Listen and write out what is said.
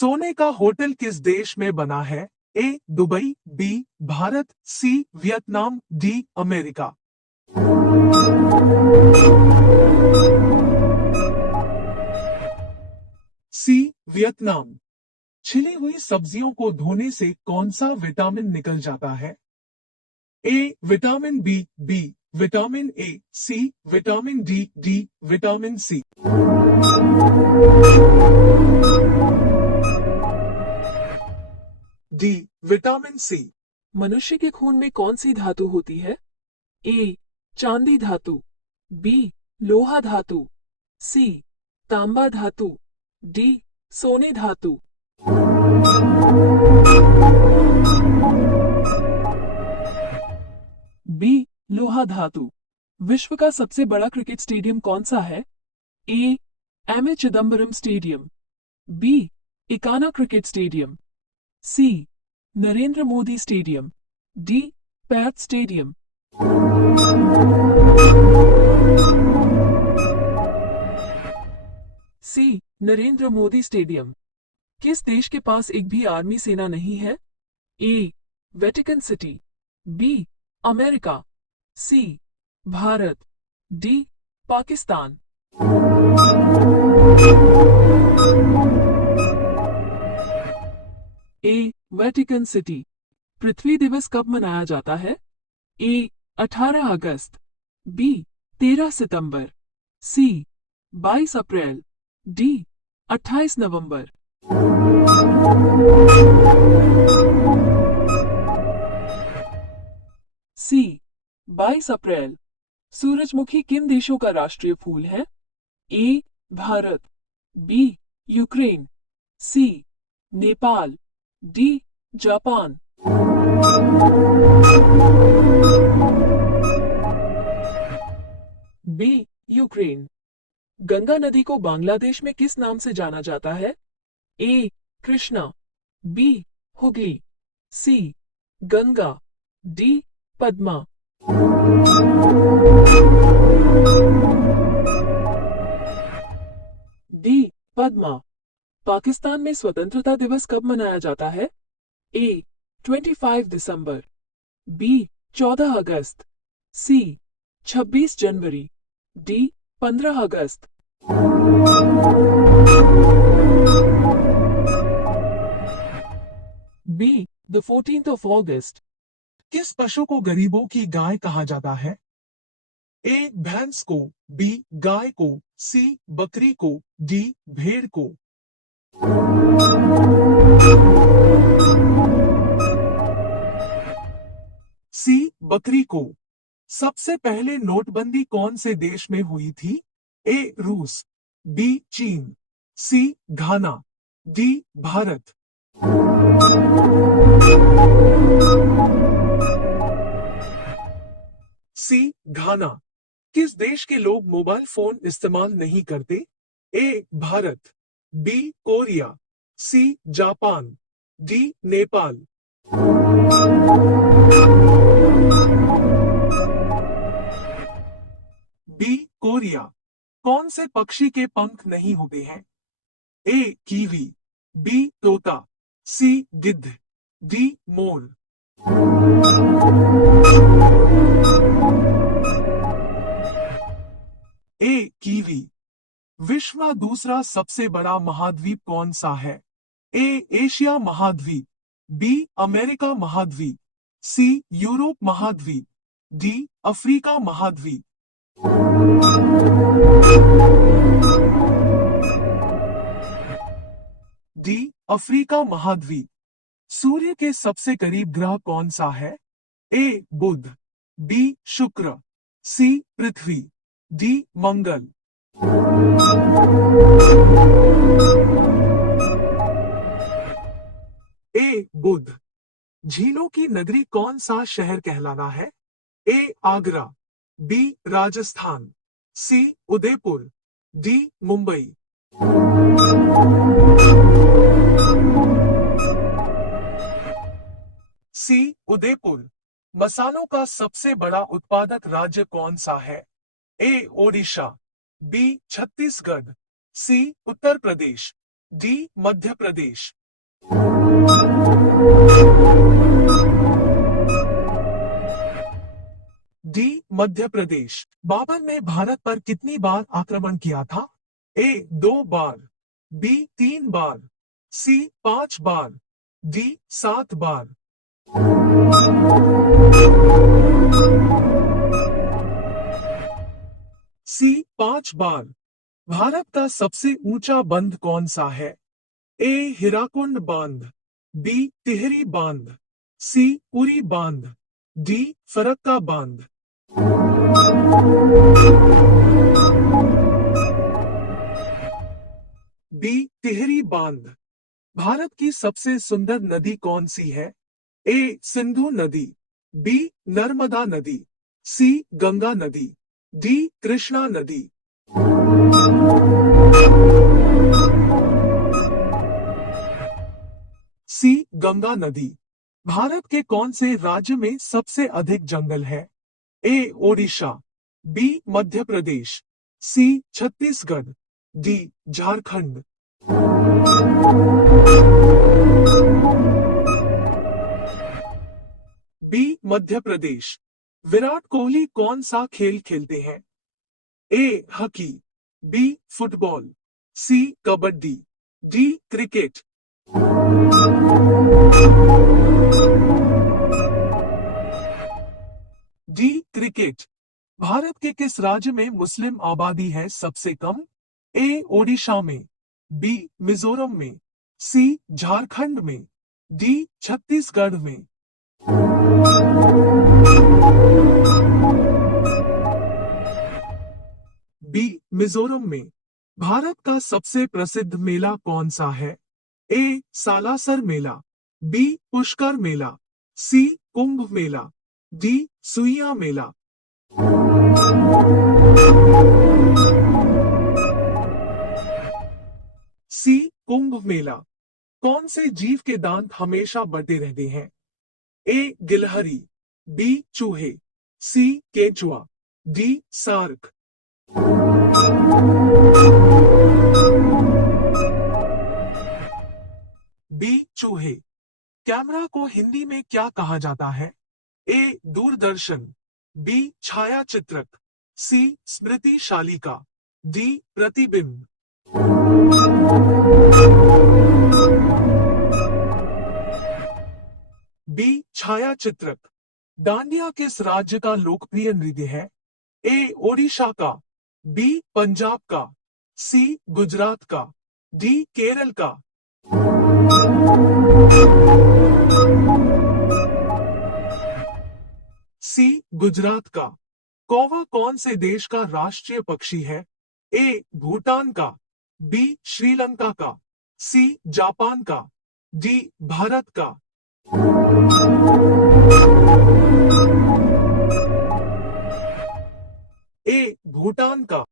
सोने का होटल किस देश में बना है? A Dubai, B Bharat, C Vietnam, D America. C Vietnam. छिली हुई सब्जियों को धोने से कौन सा विटामिन निकल जाता है? A vitamin B, B vitamin A, C vitamin D, D vitamin C. D vitamin C. मनुष्य के खून में कौन सी धातु होती है? ए चांदी धातु, बी लोहा धातु, सी तांबा धातु, डी सोने धातु। बी लोहा धातु। विश्व का सबसे बड़ा क्रिकेट स्टेडियम कौन सा है? A M A Chidambaram stadium, B Ekana cricket stadium, C Narendra Modi stadium, D पैट stadium. C Narendra Modi stadium. किस देश के पास एक भी आर्मी सेना नहीं है? A Vatican City, B America, C Bharat, D Pakistan. A Vatican City. पृथ्वी दिवस कब मनाया जाता है? ए 18 अगस्त, बी 13 सितंबर, सी 22 अप्रैल, डी 28 नवंबर। सी 22 अप्रैल। सूरजमुखी किन देशों का राष्ट्रीय फूल है? A Bharat, B Ukraine, C Nepal, D Japan. B Ukraine. Ganga नदी को बांग्लादेश में किस नाम से जाना जाता है? A Krishna, B Hooghly, C Ganga, D Padma. D Padma. Pakistan में स्वतंत्रता दिवस कब मनाया जाता है? ए 25 दिसंबर, बी 14 अगस्त, सी 26 जनवरी, डी 15 अगस्त। B the 14th of August। किस पशु को गरीबों की गाय कहा जाता है? ए भैंस को, बी गाय को, सी बकरी को, डी भेड़ को। सी बकरी को। सबसे पहले नोटबंदी कौन से देश में हुई थी? ए रूस, बी चीन, सी घाना, डी भारत। सी घाना। किस देश के लोग मोबाइल फोन इस्तेमाल नहीं करते? A Bharat, B Korea, C Japan, D Nepal. B Korea. कौन से पक्षी के पंख नहीं होते हैं? ए कीवी, बी तोता, सी गिद्ध, डी मोर। ए कीवी। विश्व का दूसरा सबसे बड़ा महाद्वीप कौन सा है? ए एशिया महाद्वीप, बी अमेरिका महाद्वीप, सी यूरोप महाद्वीप, डी अफ्रीका महाद्वीप। डी अफ्रीका महाद्वीप। सूर्य के सबसे करीब ग्रह कौन सा है? ए बुध, बी शुक्र, सी पृथ्वी, डी मंगल। ए बुध। झीलों की नगरी कौन सा शहर कहलाना है? ए आगरा, बी राजस्थान, सी उदयपुर, डी मुंबई। सी उदयपुर। मसालों का सबसे बड़ा उत्पादक राज्य कौन सा है? A Odisha, B Chhattisgarh, C Uttar Pradesh, D Madhya Pradesh. D Madhya Pradesh. Babar ने भारत पर कितनी बार आक्रमण किया था? ए 2 बार, बी 3 बार, सी 5 बार, डी 7 बार। सी 5 बार। भारत का सबसे ऊंचा बंध कौन सा है? ए हीराकुंड बांध, बी तिहरी बांध, सी उरी बांध, डी फरक्का बांध। बी तिहरी बांध। भारत की सबसे सुंदर नदी कौन सी है? ए सिंधु नदी, बी नर्मदा नदी, सी गंगा नदी, डी कृष्णा नदी। सी गंगा नदी। भारत के कौन से राज्य में सबसे अधिक जंगल है? A Odisha, B Madhya Pradesh, C Chhattisgarh, D Jharkhand. B Madhya Pradesh. Virat Kohli कौन सा खेल खेलते हैं? A hockey, B football, C kabaddi, D cricket. D cricket. Bharat के किस राज्य में मुस्लिम आबादी है सबसे कम? ए ओडिशा में, बी मिजोरम में, सी झारखंड में, डी छत्तीसगढ़ में। बी मिजोरम में। भारत का सबसे प्रसिद्ध मेला कौन सा है? ए सालासर मेला, बी पुष्कर मेला, सी कुंभ मेला, डी सुइया मेला। सी कुंभ मेला। कौन से जीव के दांत हमेशा बढ़ते रहते हैं? ए गिलहरी, बी चूहे, सी केंचुआ, डी सार्क। बी चूहे। कैमरा को हिंदी में क्या कहा जाता है? ए दूरदर्शन, बी छायाचित्रक, सी स्मृति शालिका, डी प्रतिबिंब। बी छायाचित्रक। डांडिया किस राज्य का लोकप्रिय नृत्य है? ए ओडिशा का, बी पंजाब का, सी गुजरात का, डी केरल का। सी गुजरात का। कौवा कौन से देश का राष्ट्रीय पक्षी है? ए भूटान का, बी श्रीलंका का, सी जापान का, डी भारत का।